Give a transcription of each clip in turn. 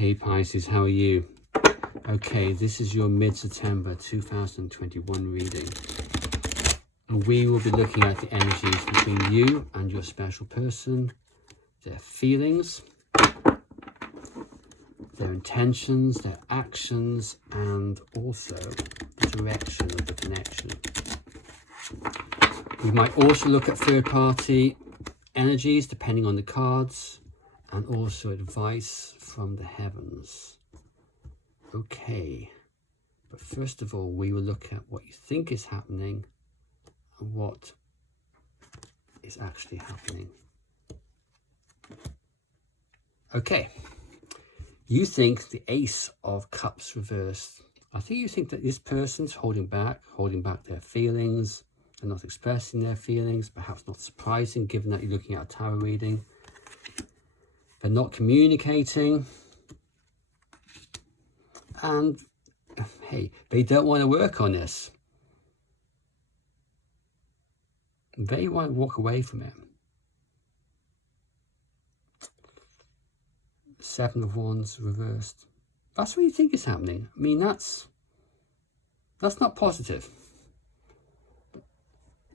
Hey Pisces, how are you? Okay, this is your mid-September 2021 reading. And we will be looking at the energies between you and your special person, their feelings, their intentions, their actions, and also the direction of the connection. We might also look at third-party energies depending on the cards, and also advice from the heavens. Okay, but first of all, we will look at what you think is happening and what is actually happening. Okay, you think the Ace of Cups reversed. I think you think that this person's holding back their feelings. They're not expressing their feelings, perhaps not surprising given that you're looking at a tarot reading. They're not communicating. And, hey, they don't want to work on this. They want to walk away from it. Seven of Wands reversed. That's what you think is happening. I mean, that's not positive.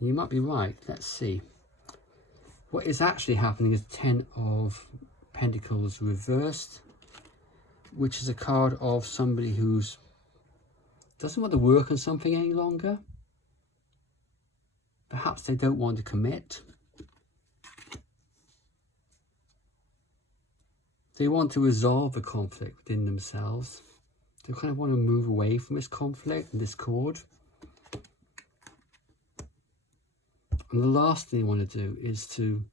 You might be right. Let's see. What is actually happening is Ten of Pentacles reversed, which is a card of somebody who's doesn't want to work on something any longer. Perhaps they don't want to commit. They want to resolve the conflict within themselves. They kind of want to move away from this conflict and discord. And the last thing they want to do is to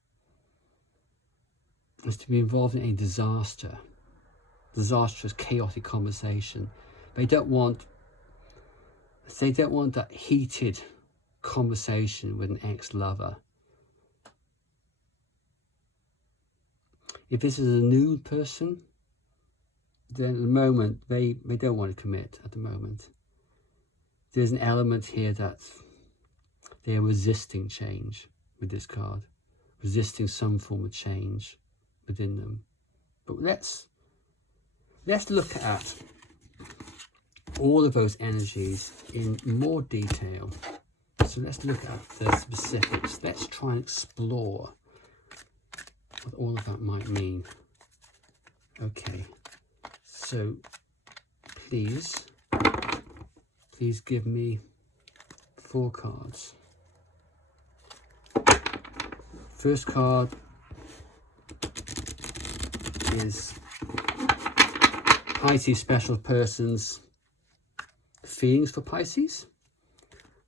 be involved in a disastrous, chaotic conversation. They don't want that heated conversation with an ex-lover. If this is a new person, then at the moment they don't want to commit at the moment. There's an element here that they are resisting change with this card, resisting some form of change within them. But let's look at all of those energies in more detail. So let's look at the specifics. Let's try and explore what all of that might mean. Okay, so please give me 4 cards. First card is Pisces special person's feelings for Pisces.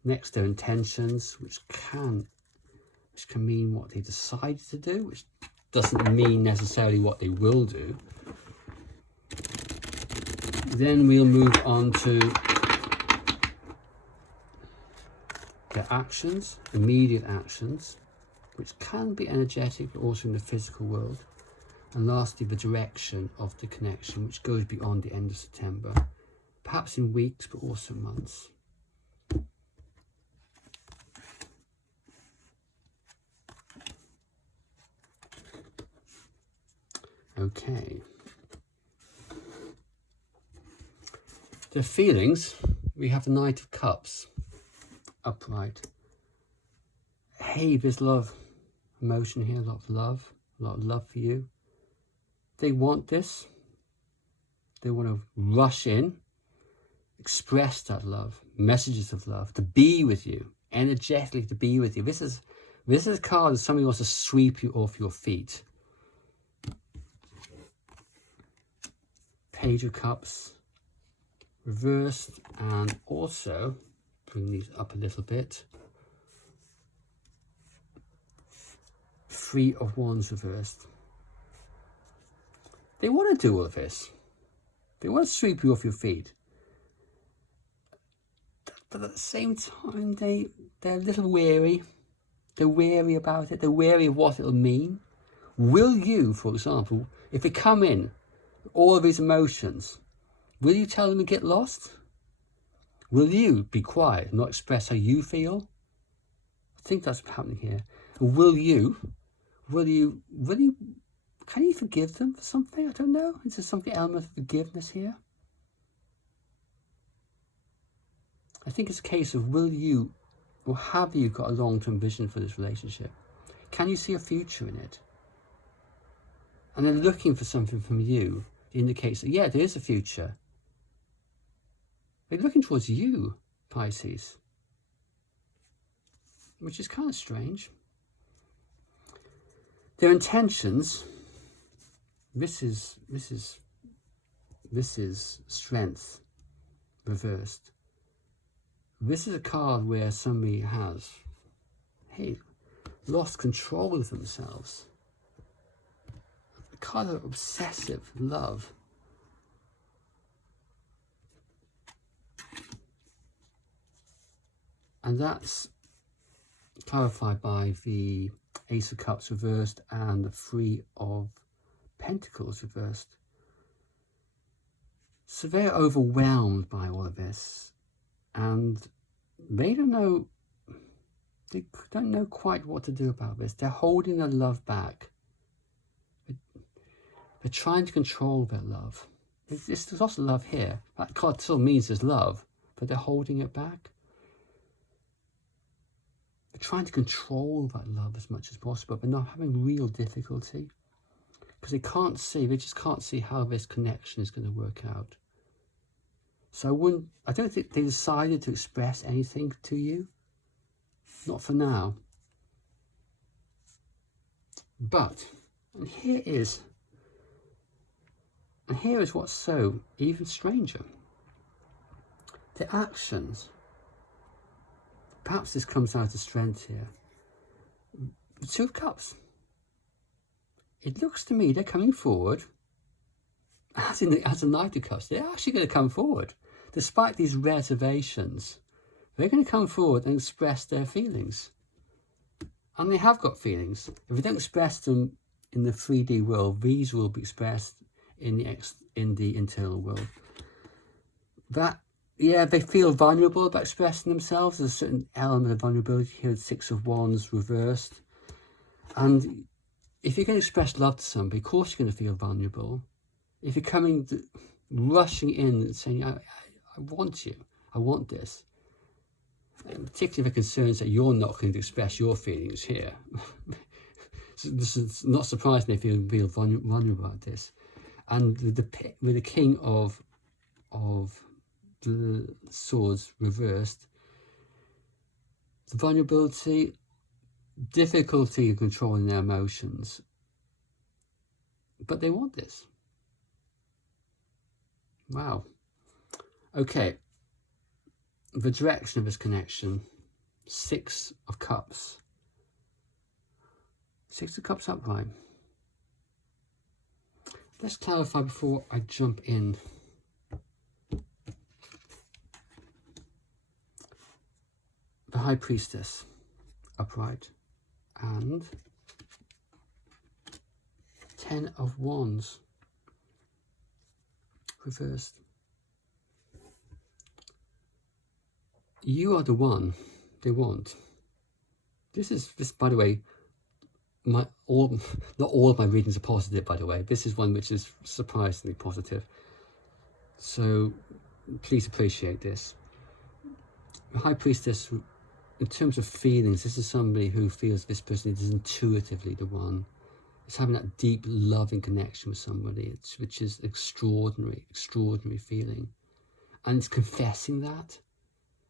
Next, their intentions, which can mean what they decided to do, which doesn't mean necessarily what they will do. Then we'll move on to their actions, immediate actions, which can be energetic, but also in the physical world. And lastly, the direction of the connection, which goes beyond the end of September, perhaps in weeks, but also months. Okay. The feelings, we have the Knight of Cups, upright. Hey, there's a lot of emotion here, a lot of love for you. They want this. They want to rush in, express that love, messages of love, to be with you, energetically to be with you. This is a card that somebody wants to sweep you off your feet. Page of Cups reversed, and also bring these up a little bit. Three of Wands reversed. They want to do all of this. They want to sweep you off your feet. But at the same time, they're a little wary. They're wary about it. They're wary of what it'll mean. Will you, for example, if they come in, all of these emotions, will you tell them to get lost? Will you be quiet, not express how you feel? I think that's happening here. Will you Can you forgive them for something? I don't know. Is there something element of forgiveness here? I think it's a case of will you or have you got a long-term vision for this relationship? Can you see a future in it? And they're looking for something from you that indicates that, yeah, there is a future. They're looking towards you, Pisces, which is kind of strange. Their intentions, this is strength reversed. This is a card where somebody has, hey, lost control of themselves. A card of obsessive love. And that's clarified by the Ace of Cups reversed and the Three of Pentacles reversed. So they're overwhelmed by all of this, and they don't know quite what to do about this. They're holding their love back. They're trying to control their love. There's also love here. That card still means there's love, but they're holding it back. They're trying to control that love as much as possible, but not having real difficulty because they just can't see how this connection is going to work out. So I don't think they decided to express anything to you. Not for now. But, and here is what's so even stranger. The actions. Perhaps this comes out of strength here. The Two of Cups. It looks to me they're coming forward, as a Knight of Cups. They're actually going to come forward. Despite these reservations, they're going to come forward and express their feelings. And they have got feelings. If we don't express them in the 3D world, these will be expressed in the internal world. Yeah, they feel vulnerable about expressing themselves. There's a certain element of vulnerability here, the Six of Wands reversed. And if you're going to express love to somebody, of course you're going to feel vulnerable. If you're rushing in and saying, I want you, I want this, and particularly if it concerns that you're not going to express your feelings here. So this is not surprising if you feel vulnerable about this. And with the King of the Swords reversed, the vulnerability, difficulty in controlling their emotions, but they want this. Wow. Okay, the direction of this connection, Six of Cups. Six of Cups upright. Let's clarify before I jump in. The High Priestess upright and Ten of Wands reversed. You are the one they want. This, by the way, not all of my readings are positive, by the way. This is one which is surprisingly positive. So please appreciate this. The High Priestess, in terms of feelings, this is somebody who feels this person is intuitively the one. It's having that deep loving connection with somebody, which is extraordinary feeling. And it's confessing that.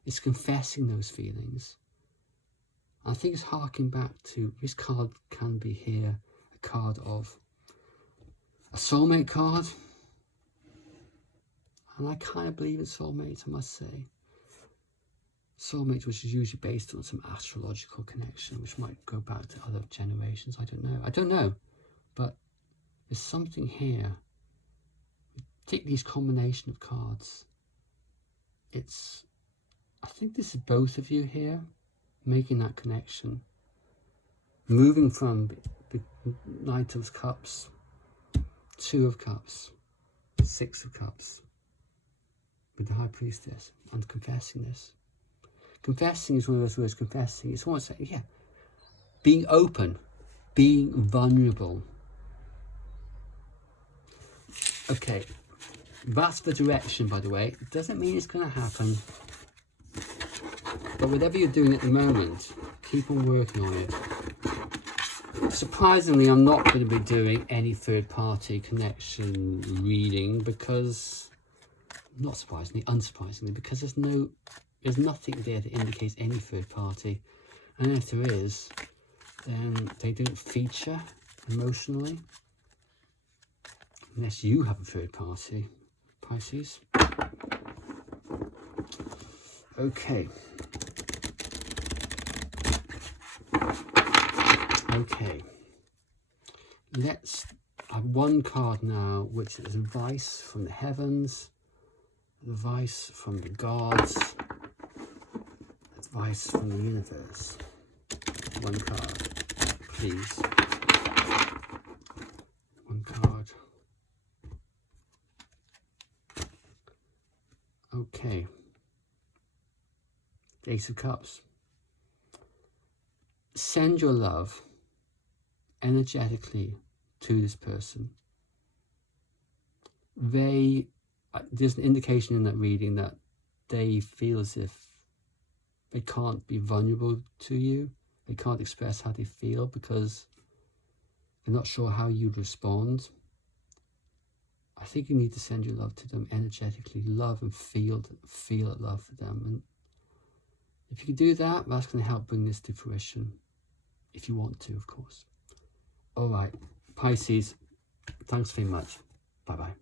It's confessing those feelings. I think it's harking back to, this card can be here a card of a soulmate card. And I kind of believe in soulmates, I must say. Soulmates, which is usually based on some astrological connection, which might go back to other generations. I don't know. But there's something here. Take these combination of cards. I think this is both of you here, making that connection. Moving from the Knight of Cups, Two of Cups, Six of Cups, with the High Priestess, and confessing this. Confessing is one of those words, confessing. It's almost like, yeah, being open, being vulnerable. Okay, that's the direction, by the way. It doesn't mean it's going to happen. But whatever you're doing at the moment, keep on working on it. Surprisingly, I'm not going to be doing any third-party connection reading because, not surprisingly, unsurprisingly, because there's nothing there that indicates any third party. And if there is, then they don't feature emotionally. Unless you have a third party, Pisces. Okay. Okay. Let's have one card now, which is advice from the heavens, advice from the gods, advice from the universe. One card, please. One card. Okay. Ace of Cups. Send your love energetically to this person. There's an indication in that reading that they feel as if they can't be vulnerable to you. They can't express how they feel because they're not sure how you'd respond. I think you need to send your love to them energetically, love and feel that love for them. And if you can do that, that's going to help bring this to fruition. If you want to, of course. All right, Pisces, thanks very much. Bye-bye.